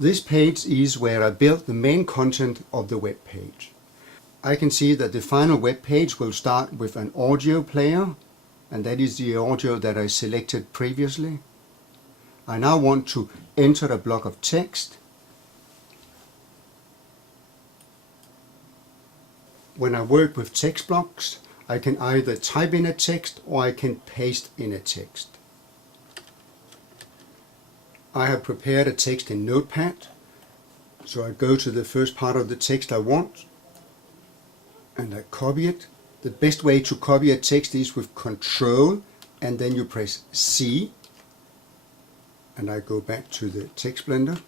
This page is where I build the main content of the web page. I can see that the final web page will start with an audio player, and that is the audio that I selected previously. I now want to enter a block of text. When I work with text blocks, I can either type in a text or I can paste in a text. I have prepared a text in Notepad, so I go to the first part of the text I want and I copy it. The best way to copy a text is with Control and then you press C, and I go back to the TextBlender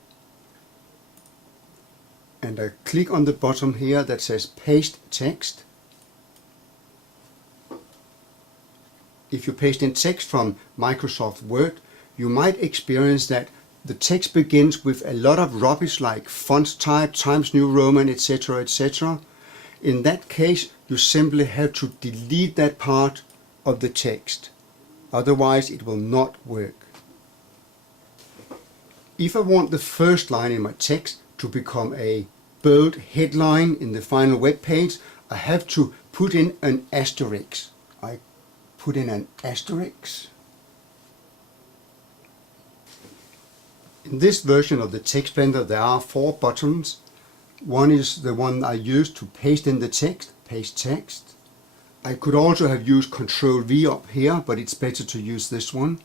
and I click on the bottom here that says Paste Text. If you paste in text from Microsoft Word, you might experience that the text begins with a lot of rubbish like font type, Times New Roman, etc., etc. In that case, you simply have to delete that part of the text. Otherwise, it will not work. If I want the first line in my text to become a bold headline in the final web page, I have to put in an asterisk. I put in an asterisk. In this version of the TextBlender there are 4 buttons. One is the one I used to paste in the text, paste text. I could also have used Ctrl V up here, but it's better to use this one.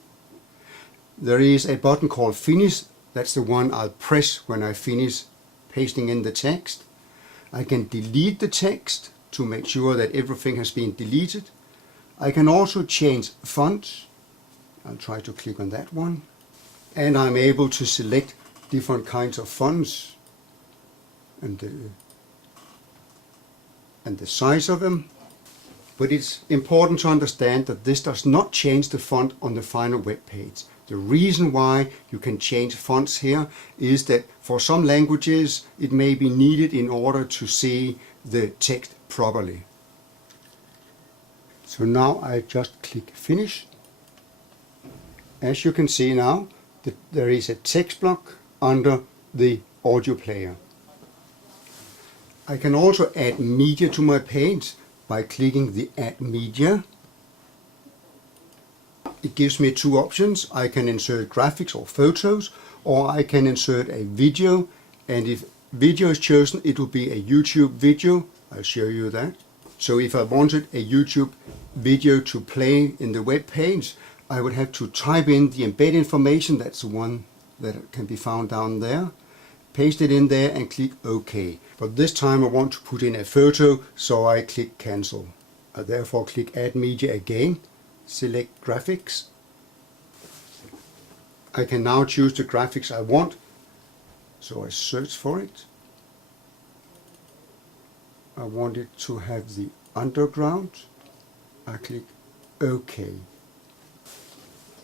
There is a button called Finish. That's the one I'll press when I finish pasting in the text. I can delete the text to make sure that everything has been deleted. I can also change fonts. I'll try to click on that one. And I'm able to select different kinds of fonts and the size of them. But it's important to understand that this does not change the font on the final web page. The reason why you can change fonts here is that for some languages it may be needed in order to see the text properly. So now I just click Finish. As you can see now, there is a text block under the audio player. I can also add media to my page by clicking the Add Media. It gives me 2 options. I can insert graphics or photos, or I can insert a video, and if video is chosen it will be a YouTube video. I'll show you that. So if I wanted a YouTube video to play in the web page, I would have to type in the embed information, that's the one that can be found down there, paste it in there and click OK. But this time I want to put in a photo, so I click Cancel. I therefore click Add Media again, select Graphics. I can now choose the graphics I want, so I search for it. I want it to have the underground. I click OK.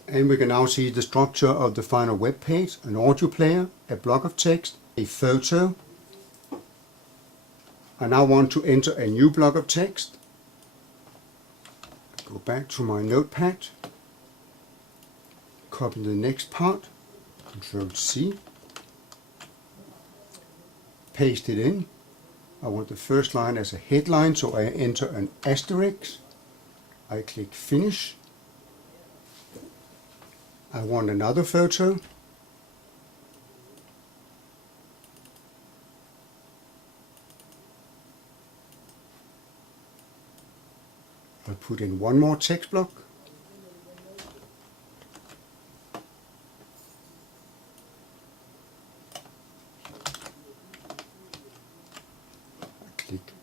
And we can now see the structure of the final web page: an audio player, a block of text, a photo. I now want to enter a new block of text. Go back to my notepad, copy the next part, Ctrl C, paste it in. I want the first line as a headline, so I enter an asterisk. I click Finish. I want another photo. I'll put in one more text block. I click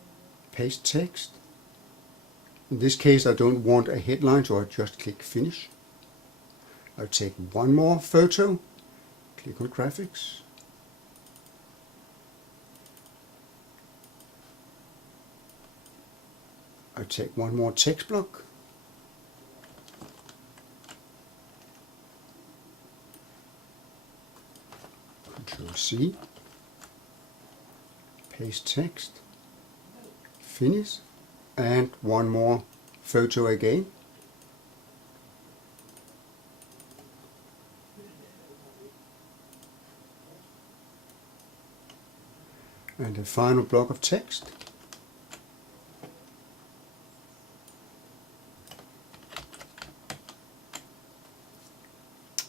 Paste Text. In this case I don't want a headline, so I just click Finish. I'll take one more photo, click on Graphics. I'll take one more text block. Ctrl C, paste text, finish, and one more photo again. and a final block of text.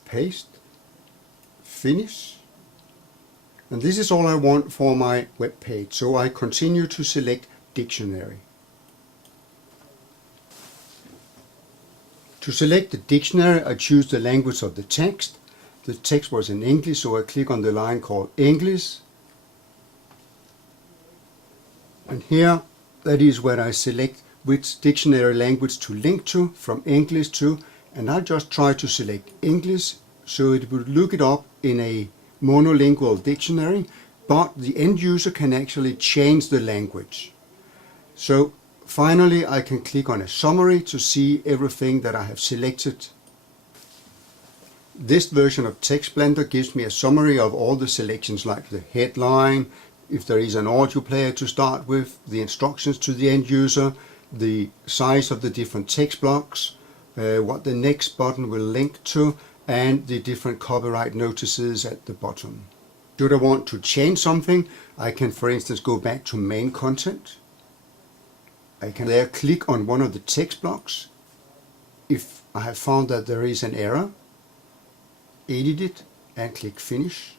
Paste, finish, and this is all I want for my web page, so I continue to select dictionary. To select the dictionary, I choose the language of the text. The text was in English, so I click on the line called English, and here that is where I select which dictionary language to link to, from English to, and I just try to select English, so it would look it up in a monolingual dictionary, but the end user can actually change the language. So finally I can click on a summary to see everything that I have selected. This version of TextBlender gives me a summary of all the selections, like the headline, if there is an audio player to start with, the instructions to the end user, the size of the different text blocks, what the next button will link to, and the different copyright notices at the bottom. Should I want to change something, I can for instance go back to main content. I can there click on one of the text blocks. If I have found that there is an error, edit it and click finish.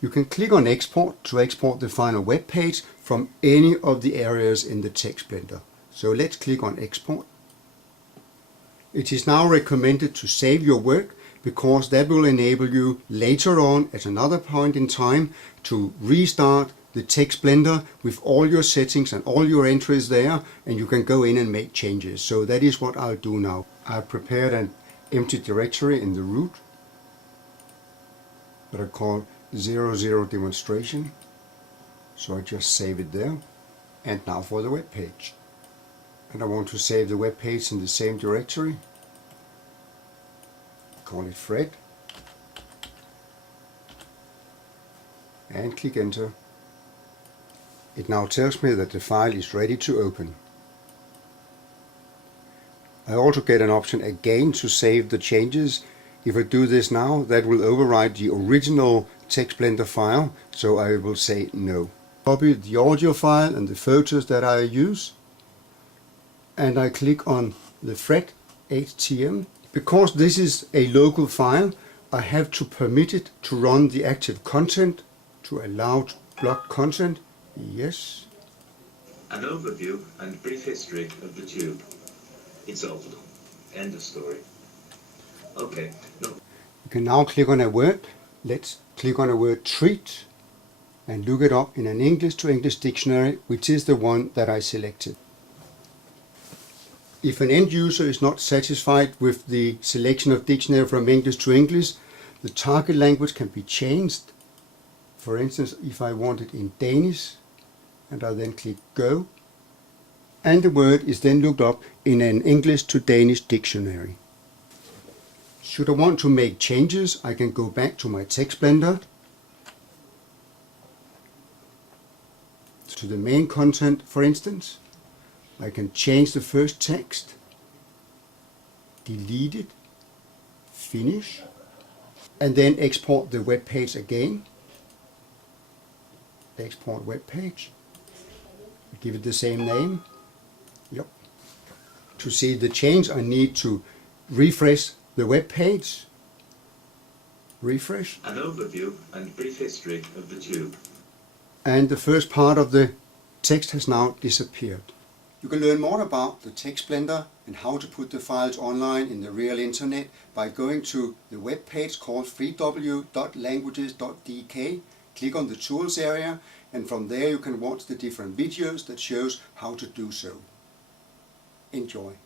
You can click on export to export the final web page from any of the areas in the TextBlender. So let's click on export. It is now recommended to save your work, because that will enable you later on at another point in time to restart the TextBlender with all your settings and all your entries there, and you can go in and make changes. So that is what I'll do now. I've prepared an empty directory in the root that I call 00 demonstration. So I just save it there. And now for the web page. And I want to save the web page in the same directory. Call it Fred. And click enter. It now tells me that the file is ready to open. I also get an option again to save the changes. If I do this now, that will override the original TextBlender file, so I will say no. Copy the audio file and the photos that I use, and I click on the Fred HTML. Because this is a local file, I have to permit it to run the active content, to allow block content. Yes. An overview and brief history of the tube. It's old. End of story. Okay. No. You can now click on a word. Let's click on a word treat and look it up in an English to English dictionary, which is the one that I selected. If an end user is not satisfied with the selection of dictionary from English to English, the target language can be changed. For instance, if I want it in Danish, and I then click go, and the word is then looked up in an English to Danish dictionary. Should I want to make changes, I can go back to my TextBlender, to the main content for instance. I can change the first text, delete it, finish, and then export the web page again. Export web page. Give it the same name. Yep. To see the change, I need to refresh the web page. Refresh. An overview and brief history of the tube. And the first part of the text has now disappeared. You can learn more about the TextBlender and how to put the files online in the real internet by going to the web page called www.languages.dk. Click on the tools area, and from there you can watch the different videos that shows how to do so. Enjoy.